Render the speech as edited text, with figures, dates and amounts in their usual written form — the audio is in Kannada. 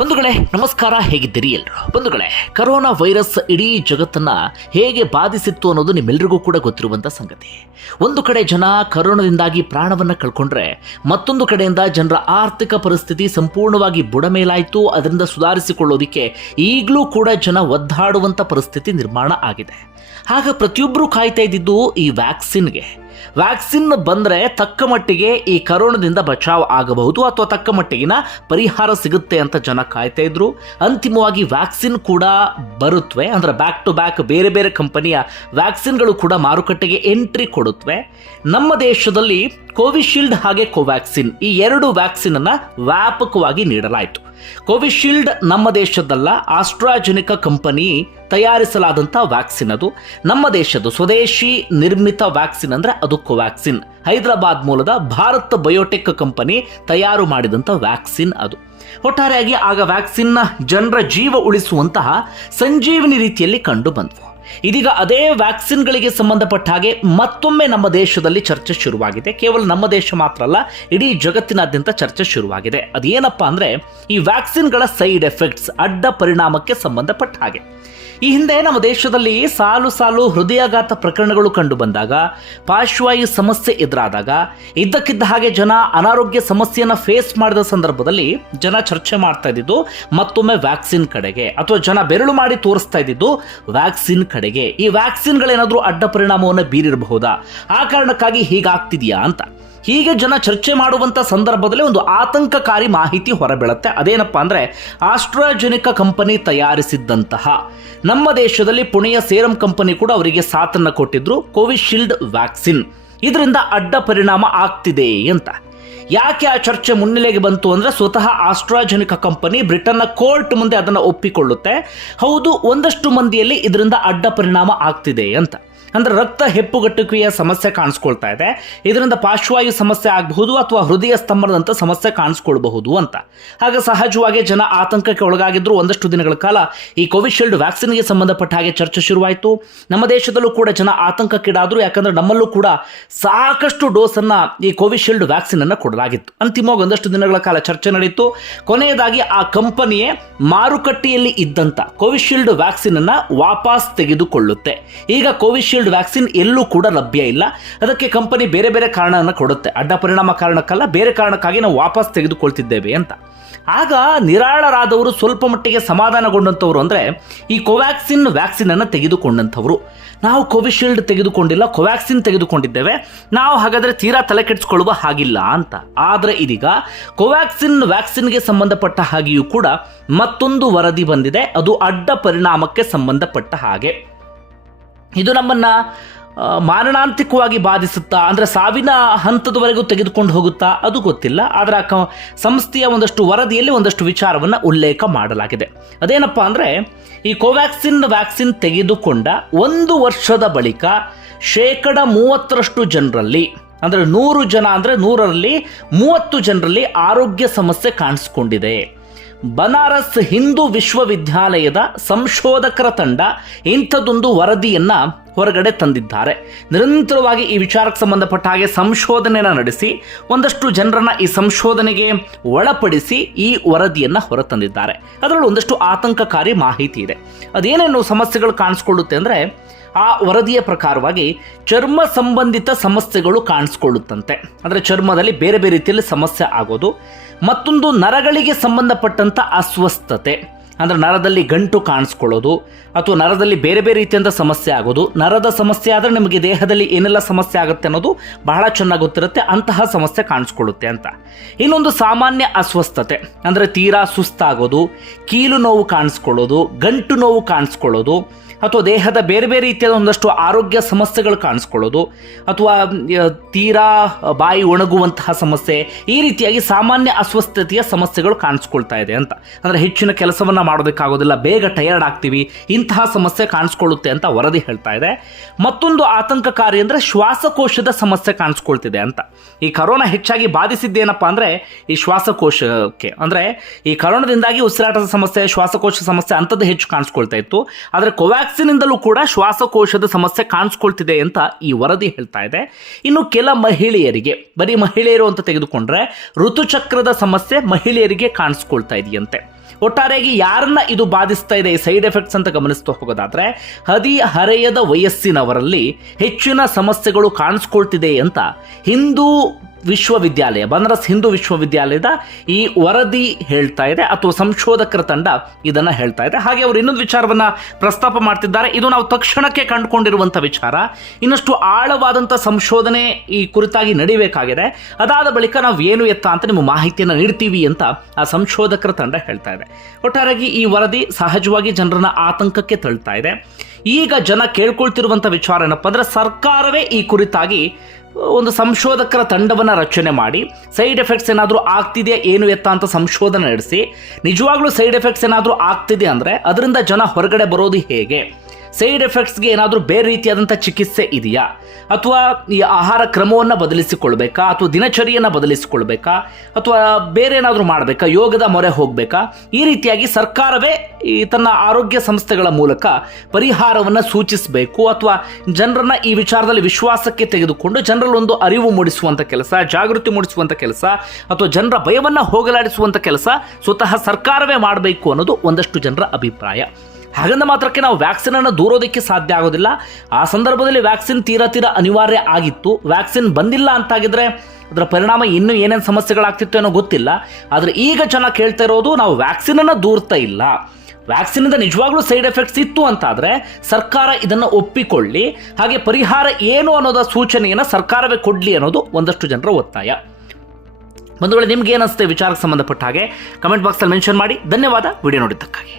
ಬಂಧುಗಳೇ ನಮಸ್ಕಾರ, ಹೇಗಿದ್ದೀರಿ ಎಲ್ಲರೂ? ಬಂಧುಗಳೇ, ಕರೋನಾ ವೈರಸ್ ಇಡೀ ಜಗತ್ತನ್ನ ಹೇಗೆ ಬಾಧಿಸಿತ್ತು ಅನ್ನೋದು ನಿಮ್ಮೆಲ್ಲರಿಗೂ ಕೂಡ ಗೊತ್ತಿರುವಂತ ಸಂಗತಿ. ಒಂದು ಕಡೆ ಜನ ಕರೋನಾದಿಂದಾಗಿ ಪ್ರಾಣವನ್ನ ಕಳ್ಕೊಂಡ್ರೆ, ಮತ್ತೊಂದು ಕಡೆಯಿಂದ ಜನರ ಆರ್ಥಿಕ ಪರಿಸ್ಥಿತಿ ಸಂಪೂರ್ಣವಾಗಿ ಬುಡಮೇಲಾಯಿತು. ಅದರಿಂದ ಸುಧಾರಿಸಿಕೊಳ್ಳೋದಿಕ್ಕೆ ಈಗಲೂ ಕೂಡ ಜನ ಒದ್ದಾಡುವಂತ ಪರಿಸ್ಥಿತಿ ನಿರ್ಮಾಣ ಆಗಿದೆ. ಆಗ ಪ್ರತಿಯೊಬ್ಬರು ಕಾಯ್ತಾ ಇದ್ದಿದ್ದು ಈ ವ್ಯಾಕ್ಸಿನ್ಗೆ. ವ್ಯಾಕ್ಸಿನ್ ಬಂದರೆ ತಕ್ಕ ಮಟ್ಟಿಗೆ ಈ ಕರೋನಾದಿಂದ ಬಚಾವ್ ಆಗಬಹುದು ಅಥವಾ ತಕ್ಕ ಮಟ್ಟಿಗಿನ ಪರಿಹಾರ ಸಿಗುತ್ತೆ ಅಂತ ಜನ ಕಾಯ್ತಾ ಇದ್ರು. ಅಂತಿಮವಾಗಿ ವ್ಯಾಕ್ಸಿನ್ ಕೂಡ ಬರುತ್ತವೆ, ಅಂದ್ರೆ ಬ್ಯಾಕ್ ಟು ಬ್ಯಾಕ್ ಬೇರೆ ಬೇರೆ ಕಂಪನಿಯ ವ್ಯಾಕ್ಸಿನ್ಗಳು ಕೂಡ ಮಾರುಕಟ್ಟೆಗೆ ಎಂಟ್ರಿ ಕೊಡುತ್ತವೆ. ನಮ್ಮ ದೇಶದಲ್ಲಿ ಕೋವಿಶೀಲ್ಡ್ ಹಾಗೆ ಕೋವ್ಯಾಕ್ಸಿನ್ ಈ ಎರಡು ವ್ಯಾಕ್ಸಿನ್ ಅನ್ನ ವ್ಯಾಪಕವಾಗಿ ನೀಡಲಾಯಿತು. ಕೋವಿಶೀಲ್ಡ್ ನಮ್ಮ ದೇಶದಲ್ಲ, ಆಸ್ಟ್ರಾಜೆನಿಕಾ ಕಂಪನಿ ತಯಾರಿಸಲಾದಂಥ ವ್ಯಾಕ್ಸಿನ್. ಅದು ನಮ್ಮ ದೇಶದ ಸ್ವದೇಶಿ ನಿರ್ಮಿತ ವ್ಯಾಕ್ಸಿನ್ ಅಂದ್ರೆ ಅದು ಕೋವ್ಯಾಕ್ಸಿನ್. ಹೈದರಾಬಾದ್ ಮೂಲದ ಭಾರತ್ ಬಯೋಟೆಕ್ ಕಂಪನಿ ತಯಾರು ಮಾಡಿದಂಥ ವ್ಯಾಕ್ಸಿನ್ ಅದು. ಒಟ್ಟಾರೆಯಾಗಿ ಆಗ ವ್ಯಾಕ್ಸಿನ್ನ ಜನರ ಜೀವ ಉಳಿಸುವಂತಹ ಸಂಜೀವಿನಿ ರೀತಿಯಲ್ಲಿ ಕಂಡು ಬಂದವು. ಇದೀಗ ಅದೇ ವ್ಯಾಕ್ಸಿನ್ಗಳಿಗೆ ಸಂಬಂಧಪಟ್ಟ ಹಾಗೆ ಮತ್ತೊಮ್ಮೆ ನಮ್ಮ ದೇಶದಲ್ಲಿ ಚರ್ಚೆ ಶುರುವಾಗಿದೆ. ಕೇವಲ ನಮ್ಮ ದೇಶ ಮಾತ್ರ ಅಲ್ಲ, ಇಡೀ ಜಗತ್ತಿನಾದ್ಯಂತ ಚರ್ಚೆ ಶುರುವಾಗಿದೆ. ಅದೇನಪ್ಪ ಅಂದ್ರೆ ಈ ವ್ಯಾಕ್ಸಿನ್ಗಳ ಸೈಡ್ ಎಫೆಕ್ಟ್ಸ್, ಅಡ್ಡ ಪರಿಣಾಮಕ್ಕೆ ಸಂಬಂಧಪಟ್ಟ ಹಾಗೆ. ಈ ಹಿಂದೆ ನಮ್ಮ ದೇಶದಲ್ಲಿ ಸಾಲು ಸಾಲು ಹೃದಯಾಘಾತ ಪ್ರಕರಣಗಳು ಕಂಡು ಬಂದಾಗ, ಪಾರ್ಶ್ವವಾಯು ಸಮಸ್ಯೆ ಎದುರಾದಾಗ, ಇದ್ದಕ್ಕಿದ್ದ ಹಾಗೆ ಜನ ಅನಾರೋಗ್ಯ ಸಮಸ್ಯೆಯನ್ನು ಫೇಸ್ ಮಾಡಿದ ಸಂದರ್ಭದಲ್ಲಿ ಜನ ಚರ್ಚೆ ಮಾಡ್ತಾ ಇದ್ದಿದ್ದು ಮತ್ತೊಮ್ಮೆ ವ್ಯಾಕ್ಸಿನ್ ಕಡೆಗೆ, ಅಥವಾ ಜನ ಬೆರಳು ಮಾಡಿ ತೋರಿಸ್ತಾ ಇದ್ದಿದ್ದು ವ್ಯಾಕ್ಸಿನ್ ಕಡೆಗೆ. ಈ ವ್ಯಾಕ್ಸಿನ್ಗಳೇನಾದ್ರೂ ಅಡ್ಡ ಪರಿಣಾಮವನ್ನು ಬೀರಿರಬಹುದಾ, ಆ ಕಾರಣಕ್ಕಾಗಿ ಹೀಗಾಗ್ತಿದೆಯಾ ಅಂತ. ಹೀಗೆ ಜನ ಚರ್ಚೆ ಮಾಡುವಂಥ ಸಂದರ್ಭದಲ್ಲಿ ಒಂದು ಆತಂಕಕಾರಿ ಮಾಹಿತಿ ಹೊರಬೀಳುತ್ತೆ. ಅದೇನಪ್ಪ ಅಂದರೆ, ಆಸ್ಟ್ರಾಜೆನಿಕಾ ಕಂಪನಿ ತಯಾರಿಸಿದ್ದಂತಹ ನಮ್ಮ ದೇಶದಲ್ಲಿ ಪುಣೆಯ ಸೇರಂ ಕಂಪನಿ ಕೂಡ ಅವರಿಗೆ ಸಾಥನ್ನು ಕೊಟ್ಟಿದ್ರು, ಕೋವಿಶೀಲ್ಡ್ ವ್ಯಾಕ್ಸಿನ್. ಇದರಿಂದ ಅಡ್ಡ ಪರಿಣಾಮ ಆಗ್ತಿದೆ ಅಂತ. ಯಾಕೆ ಆ ಚರ್ಚೆ ಮುನ್ನೆಲೆಗೆ ಬಂತು ಅಂದರೆ, ಸ್ವತಃ ಆಸ್ಟ್ರಾಜೆನಿಕಾ ಕಂಪನಿ ಬ್ರಿಟನ್ನ ಕೋರ್ಟ್ ಮುಂದೆ ಅದನ್ನು ಒಪ್ಪಿಕೊಳ್ಳುತ್ತೆ. ಹೌದು, ಒಂದಷ್ಟು ಮಂದಿಯಲ್ಲಿ ಇದರಿಂದ ಅಡ್ಡ ಪರಿಣಾಮ ಆಗ್ತಿದೆ ಅಂತ. ಅಂದರೆ ರಕ್ತ ಹೆಪ್ಪುಗಟ್ಟುವಿಕೆಯ ಸಮಸ್ಯೆ ಕಾಣಿಸ್ಕೊಳ್ತಾ ಇದೆ, ಇದರಿಂದ ಪಾರ್ಶ್ವವಾಯು ಸಮಸ್ಯೆ ಆಗಬಹುದು ಅಥವಾ ಹೃದಯ ಸ್ತಂಭನದಂಥ ಸಮಸ್ಯೆ ಕಾಣಿಸ್ಕೊಳ್ಬಹುದು ಅಂತ. ಆಗ ಸಹಜವಾಗಿ ಜನ ಆತಂಕಕ್ಕೆ ಒಳಗಾಗಿದ್ರು. ಒಂದಷ್ಟು ದಿನಗಳ ಕಾಲ ಈ ಕೋವಿಶೀಲ್ಡ್ ವ್ಯಾಕ್ಸಿನ್ಗೆ ಸಂಬಂಧಪಟ್ಟ ಹಾಗೆ ಚರ್ಚೆ ಶುರುವಾಯಿತು. ನಮ್ಮ ದೇಶದಲ್ಲೂ ಕೂಡ ಜನ ಆತಂಕಕ್ಕೀಡಾದರು. ಯಾಕಂದರೆ ನಮ್ಮಲ್ಲೂ ಕೂಡ ಸಾಕಷ್ಟು ಡೋಸನ್ನು ಈ ಕೋವಿಶೀಲ್ಡ್ ವ್ಯಾಕ್ಸಿನ್ ಅನ್ನು ಕೊಡಲಾಗಿತ್ತು. ಅಂತಿಮವಾಗಿ ಒಂದಷ್ಟು ದಿನಗಳ ಕಾಲ ಚರ್ಚೆ ನಡೆಯಿತು. ಕೊನೆಯದಾಗಿ ಆ ಕಂಪನಿಯೇ ಮಾರುಕಟ್ಟೆಯಲ್ಲಿ ಇದ್ದಂಥ ಕೋವಿಶೀಲ್ಡ್ ವ್ಯಾಕ್ಸಿನ್ ಅನ್ನು ವಾಪಸ್ ತೆಗೆದುಕೊಳ್ಳುತ್ತೆ. ಈಗ ಕೋವಿಶೀಲ್ಡ್ ವ್ಯಾಕ್ಸಿನ್ ಎಲ್ಲೂ ಕೂಡ ಲಭ್ಯ ಇಲ್ಲ. ಅದಕ್ಕೆ ಕಂಪನಿ ಬೇರೆ ಬೇರೆ ಕಾರಣವನ್ನು ಕೊಡುತ್ತೆ. ಅಡ್ಡ ಪರಿಣಾಮ ಕಾರಣಕ್ಕಲ್ಲ, ಬೇರೆ ಕಾರಣಕ್ಕಾಗಿ ನಾವು ವಾಪಸ್ ತೆಗೆದುಕೊಳ್ತಿದ್ದೇವೆ ಅಂತ. ಆಗ ನಿರಾಳರಾದವರು, ಸ್ವಲ್ಪ ಮಟ್ಟಿಗೆ ಸಮಾಧಾನಗೊಂಡಂಥವ್ರು ಅಂದರೆ ಈ ಕೋವ್ಯಾಕ್ಸಿನ್ ವ್ಯಾಕ್ಸಿನ್ ಅನ್ನು ತೆಗೆದುಕೊಂಡಂಥವ್ರು. ನಾವು ಕೋವಿಶೀಲ್ಡ್ ತೆಗೆದುಕೊಂಡಿಲ್ಲ, ಕೋವ್ಯಾಕ್ಸಿನ್ ತೆಗೆದುಕೊಂಡಿದ್ದೇವೆ, ನಾವು ಹಾಗಾದರೆ ತೀರಾ ತಲೆ ಕೆಡಿಸ್ಕೊಳ್ಳುವ ಹಾಗಿಲ್ಲ ಅಂತ. ಆದರೆ ಇದೀಗ ಕೋವ್ಯಾಕ್ಸಿನ್ ವ್ಯಾಕ್ಸಿನ್ಗೆ ಸಂಬಂಧಪಟ್ಟ ಹಾಗೆಯೂ ಕೂಡ ಮತ್ತೊಂದು ವರದಿ ಬಂದಿದೆ. ಅದು ಅಡ್ಡ ಪರಿಣಾಮಕ್ಕೆ ಸಂಬಂಧಪಟ್ಟ ಹಾಗೆ. ಇದು ನಮ್ಮನ್ನು ಮಾರಣಾಂತಿಕವಾಗಿ ಬಾಧಿಸುತ್ತಾ, ಅಂದರೆ ಸಾವಿನ ಹಂತದವರೆಗೂ ತೆಗೆದುಕೊಂಡು ಹೋಗುತ್ತಾ, ಅದು ಗೊತ್ತಿಲ್ಲ. ಆದರೆ ಆ ಸಂಸ್ಥೆಯ ಒಂದಷ್ಟು ವರದಿಯಲ್ಲಿ ಒಂದಷ್ಟು ವಿಚಾರವನ್ನು ಉಲ್ಲೇಖ ಮಾಡಲಾಗಿದೆ. ಅದೇನಪ್ಪ ಅಂದರೆ, ಈ ಕೋವ್ಯಾಕ್ಸಿನ್ ವ್ಯಾಕ್ಸಿನ್ ತೆಗೆದುಕೊಂಡ 1 ವರ್ಷದ ಬಳಿಕ 30% ಜನರಲ್ಲಿ, ಅಂದರೆ 100 ಜನ ಅಂದರೆ 100ರಲ್ಲಿ 30 ಜನರಲ್ಲಿ ಆರೋಗ್ಯ ಸಮಸ್ಯೆ ಕಾಣಿಸಿಕೊಂಡಿದೆ. ಬನಾರಸ್ ಹಿಂದೂ ವಿಶ್ವವಿದ್ಯಾಲಯದ ಸಂಶೋಧಕರ ತಂಡ ಇಂಥದ್ದೊಂದು ವರದಿಯನ್ನು ಹೊರಗಡೆ ತಂದಿದ್ದಾರೆ. ನಿರಂತರವಾಗಿ ಈ ವಿಚಾರಕ್ಕೆ ಸಂಬಂಧಪಟ್ಟ ಹಾಗೆ ಸಂಶೋಧನೆಯನ್ನು ನಡೆಸಿ ಒಂದಷ್ಟು ಜನರನ್ನು ಈ ಸಂಶೋಧನೆಗೆ ಒಳಪಡಿಸಿ ಈ ವರದಿಯನ್ನು ಹೊರತಂದಿದ್ದಾರೆ. ಅದರಲ್ಲಿ ಒಂದಷ್ಟು ಆತಂಕಕಾರಿ ಮಾಹಿತಿ ಇದೆ. ಅದೇನೇನು ಸಮಸ್ಯೆಗಳು ಕಾಣಿಸ್ಕೊಳ್ಳುತ್ತೆ ಅಂದರೆ, ಆ ವರದಿಯ ಪ್ರಕಾರವಾಗಿ ಚರ್ಮ ಸಂಬಂಧಿತ ಸಮಸ್ಯೆಗಳು ಕಾಣಿಸ್ಕೊಳ್ಳುತ್ತಂತೆ. ಅಂದರೆ ಚರ್ಮದಲ್ಲಿ ಬೇರೆ ಬೇರೆ ರೀತಿಯಲ್ಲಿ ಸಮಸ್ಯೆ ಆಗೋದು. ಮತ್ತೊಂದು, ನರಗಳಿಗೆ ಸಂಬಂಧಪಟ್ಟಂಥ ಅಸ್ವಸ್ಥತೆ, ಅಂದರೆ ನರದಲ್ಲಿ ಗಂಟು ಕಾಣಿಸ್ಕೊಳ್ಳೋದು ಅಥವಾ ನರದಲ್ಲಿ ಬೇರೆ ಬೇರೆ ರೀತಿಯಂಥ ಸಮಸ್ಯೆ ಆಗೋದು. ನರದ ಸಮಸ್ಯೆ ಆದರೆ ನಿಮಗೆ ದೇಹದಲ್ಲಿ ಏನೆಲ್ಲ ಸಮಸ್ಯೆ ಆಗುತ್ತೆ ಅನ್ನೋದು ಬಹಳ ಚೆನ್ನಾಗಿ ಗೊತ್ತಿರುತ್ತೆ, ಅಂತಹ ಸಮಸ್ಯೆ ಕಾಣಿಸ್ಕೊಳ್ಳುತ್ತೆ ಅಂತ. ಇನ್ನೊಂದು ಸಾಮಾನ್ಯ ಅಸ್ವಸ್ಥತೆ, ಅಂದರೆ ತೀರಾ ಸುಸ್ತಾಗೋದು, ಕೀಲು ನೋವು ಕಾಣಿಸ್ಕೊಳ್ಳೋದು, ಗಂಟು ನೋವು ಕಾಣಿಸ್ಕೊಳ್ಳೋದು, ಅಥವಾ ದೇಹದ ಬೇರೆ ಬೇರೆ ರೀತಿಯಾದ ಒಂದಷ್ಟು ಆರೋಗ್ಯ ಸಮಸ್ಯೆಗಳು ಕಾಣಿಸ್ಕೊಳ್ಳೋದು, ಅಥವಾ ತೀರಾ ಬಾಯಿ ಒಣಗುವಂತಹ ಸಮಸ್ಯೆ, ಈ ರೀತಿಯಾಗಿ ಸಾಮಾನ್ಯ ಅಸ್ವಸ್ಥತೆಯ ಸಮಸ್ಯೆಗಳು ಕಾಣಿಸ್ಕೊಳ್ತಾ ಇದೆ ಅಂತ. ಅಂದರೆ ಹೆಚ್ಚಿನ ಕೆಲಸವನ್ನು ಮಾಡೋದಕ್ಕಾಗೋದಿಲ್ಲ, ಬೇಗ ಟಯರ್ಡ್ ಆಗ್ತೀವಿ, ಇಂತಹ ಸಮಸ್ಯೆ ಕಾಣಿಸ್ಕೊಳ್ಳುತ್ತೆ ಅಂತ ವರದಿ ಹೇಳ್ತಾ ಇದೆ. ಮತ್ತೊಂದು ಆತಂಕಕಾರಿ ಅಂದರೆ ಶ್ವಾಸಕೋಶದ ಸಮಸ್ಯೆ ಕಾಣಿಸ್ಕೊಳ್ತಿದೆ ಅಂತ. ಈ ಕರೋನಾ ಹೆಚ್ಚಾಗಿ ಬಾಧಿಸಿದ್ದೇನಪ್ಪ ಅಂದರೆ ಈ ಶ್ವಾಸಕೋಶಕ್ಕೆ, ಅಂದರೆ ಈ ಕರೋನಾದಿಂದಾಗಿ ಉಸಿರಾಟದ ಸಮಸ್ಯೆ, ಶ್ವಾಸಕೋಶ ಸಮಸ್ಯೆ ಅಂಥದ್ದು ಹೆಚ್ಚು ಕಾಣಿಸ್ಕೊಳ್ತಾ ಇತ್ತು. ಆದರೆ ಕೋವ್ಯಾಕ್ಸಿನ್ ವ್ಯಾಕ್ಸಿನಿಂದಲೂ ಕೂಡ ಶ್ವಾಸಕೋಶದ ಸಮಸ್ಯೆ ಕಾಣಿಸ್ಕೊಳ್ತಿದೆ ಅಂತ ಈ ವರದಿ ಹೇಳ್ತಾ ಇದೆ. ಇನ್ನು ಕೆಲ ಮಹಿಳೆಯರಿಗೆ, ಬರೀ ಮಹಿಳೆಯರು ಅಂತ ತೆಗೆದುಕೊಂಡ್ರೆ ಋತುಚಕ್ರದ ಸಮಸ್ಯೆ ಮಹಿಳೆಯರಿಗೆ ಕಾಣಿಸ್ಕೊಳ್ತಾ ಇದೆಯಂತೆ. ಒಟ್ಟಾರೆಯಾಗಿ ಯಾರನ್ನ ಇದು ಬಾಧಿಸ್ತಾ ಇದೆ, ಈ ಸೈಡ್ ಎಫೆಕ್ಟ್ಸ್ ಅಂತ ಗಮನಿಸ್ತಾ ಹೋಗೋದಾದ್ರೆ ಹದಿಹರೆಯದ ವಯಸ್ಸಿನವರಲ್ಲಿ ಹೆಚ್ಚಿನ ಸಮಸ್ಯೆಗಳು ಕಾಣಿಸ್ಕೊಳ್ತಿದೆ ಅಂತ ಬನಾರಸ್ ಹಿಂದೂ ವಿಶ್ವವಿದ್ಯಾಲಯದ ಈ ವರದಿ ಹೇಳ್ತಾ ಇದೆ, ಅಥವಾ ಸಂಶೋಧಕರ ತಂಡ ಇದನ್ನ ಹೇಳ್ತಾ ಇದೆ. ಹಾಗೆ ಅವರು ಇನ್ನೊಂದು ವಿಚಾರವನ್ನ ಪ್ರಸ್ತಾಪ ಮಾಡ್ತಿದ್ದಾರೆ. ಇದು ನಾವು ತಕ್ಷಣಕ್ಕೆ ಕಂಡುಕೊಂಡಿರುವಂತ ವಿಚಾರ, ಇನ್ನಷ್ಟು ಆಳವಾದಂಥ ಸಂಶೋಧನೆ ಈ ಕುರಿತಾಗಿ ನಡೀಬೇಕಾಗಿದೆ. ಅದಾದ ಬಳಿಕ ನಾವು ಏನು ಎತ್ತ ಅಂತ ನಿಮ್ಮ ಮಾಹಿತಿಯನ್ನು ನೀಡ್ತೀವಿ ಅಂತ ಆ ಸಂಶೋಧಕರ ತಂಡ ಹೇಳ್ತಾ ಇದೆ. ಒಟ್ಟಾರೆಯಾಗಿ ಈ ವರದಿ ಸಹಜವಾಗಿ ಜನರನ್ನ ಆತಂಕಕ್ಕೆ ತಳ್ತಾ ಇದೆ. ಈಗ ಜನ ಕೇಳ್ಕೊಳ್ತಿರುವಂಥ ವಿಚಾರ ಏನಪ್ಪ ಅಂದ್ರೆ, ಸರ್ಕಾರವೇ ಈ ಕುರಿತಾಗಿ ಒಂದು ಸಂಶೋಧಕರ ತಂಡವನ್ನು ರಚನೆ ಮಾಡಿ ಸೈಡ್ ಎಫೆಕ್ಟ್ಸ್ ಏನಾದರೂ ಆಗ್ತಿದೆಯಾ ಏನು ಎತ್ತ ಅಂತ ಸಂಶೋಧನೆ ನಡೆಸಿ, ನಿಜವಾಗ್ಲೂ ಸೈಡ್ ಎಫೆಕ್ಟ್ಸ್ ಏನಾದರೂ ಆಗ್ತಿದೆ ಅಂದರೆ ಅದರಿಂದ ಜನ ಹೊರಗಡೆ ಬರೋದು ಹೇಗೆ, ಸೈಡ್ ಎಫೆಕ್ಟ್ಸ್ಗೆ ಏನಾದರೂ ಬೇರೆ ರೀತಿಯಾದಂಥ ಚಿಕಿತ್ಸೆ ಇದೆಯಾ, ಅಥವಾ ಈ ಆಹಾರ ಕ್ರಮವನ್ನು ಬದಲಿಸಿಕೊಳ್ಬೇಕಾ, ಅಥವಾ ದಿನಚರಿಯನ್ನು ಬದಲಿಸಿಕೊಳ್ಬೇಕಾ, ಅಥವಾ ಬೇರೆ ಏನಾದರೂ ಮಾಡಬೇಕಾ, ಯೋಗದ ಮೊರೆ ಹೋಗಬೇಕಾ, ಈ ರೀತಿಯಾಗಿ ಸರ್ಕಾರವೇ ಈ ತನ್ನ ಆರೋಗ್ಯ ಸಂಸ್ಥೆಗಳ ಮೂಲಕ ಪರಿಹಾರವನ್ನು ಸೂಚಿಸಬೇಕು, ಅಥವಾ ಜನರನ್ನ ಈ ವಿಚಾರದಲ್ಲಿ ವಿಶ್ವಾಸಕ್ಕೆ ತೆಗೆದುಕೊಂಡು ಜನರಲ್ಲಿ ಒಂದು ಅರಿವು ಮೂಡಿಸುವಂಥ ಕೆಲಸ, ಜಾಗೃತಿ ಮೂಡಿಸುವಂಥ ಕೆಲಸ, ಅಥವಾ ಜನರ ಭಯವನ್ನು ಹೋಗಲಾಡಿಸುವಂಥ ಕೆಲಸ ಸ್ವತಃ ಸರ್ಕಾರವೇ ಮಾಡಬೇಕು ಅನ್ನೋದು ಒಂದಷ್ಟು ಜನರ ಅಭಿಪ್ರಾಯ. ಹಾಗಂದ ಮಾತ್ರಕ್ಕೆ ನಾವು ವ್ಯಾಕ್ಸಿನ್ ಅನ್ನು ದೂರೋದಕ್ಕೆ ಸಾಧ್ಯ ಆಗೋದಿಲ್ಲ. ಆ ಸಂದರ್ಭದಲ್ಲಿ ವ್ಯಾಕ್ಸಿನ್ ತೀರಾ ಅನಿವಾರ್ಯ ಆಗಿತ್ತು. ವ್ಯಾಕ್ಸಿನ್ ಬಂದಿಲ್ಲ ಅಂತಾಗಿದ್ರೆ ಅದರ ಪರಿಣಾಮ ಇನ್ನೂ ಏನೇನು ಸಮಸ್ಯೆಗಳಾಗ್ತಿತ್ತು ಅನ್ನೋ ಗೊತ್ತಿಲ್ಲ. ಆದರೆ ಈಗ ಜನ ಕೇಳ್ತಾ ಇರೋದು, ನಾವು ವ್ಯಾಕ್ಸಿನ್ ಅನ್ನು ದೂರ್ತಾ ಇಲ್ಲ, ವ್ಯಾಕ್ಸಿನಿಂದ ನಿಜವಾಗ್ಲೂ ಸೈಡ್ ಎಫೆಕ್ಟ್ಸ್ ಇತ್ತು ಅಂತಾದರೆ ಸರ್ಕಾರ ಇದನ್ನು ಒಪ್ಪಿಕೊಳ್ಳಿ, ಹಾಗೆ ಪರಿಹಾರ ಏನು ಅನ್ನೋದ ಸೂಚನೆಯನ್ನು ಸರ್ಕಾರವೇ ಕೊಡಲಿ ಅನ್ನೋದು ಒಂದಷ್ಟು ಜನರ ಒತ್ತಾಯ. ಬಂಧುಗಳೇ, ನಿಮ್ಗೆ ಏನಿಸುತ್ತೆ ವಿಚಾರಕ್ಕೆ ಸಂಬಂಧಪಟ್ಟ ಹಾಗೆ ಕಮೆಂಟ್ ಬಾಕ್ಸಲ್ಲಿ ಮೆನ್ಷನ್ ಮಾಡಿ. ಧನ್ಯವಾದ ವಿಡಿಯೋ ನೋಡಿದ್ದಕ್ಕಾಗಿ.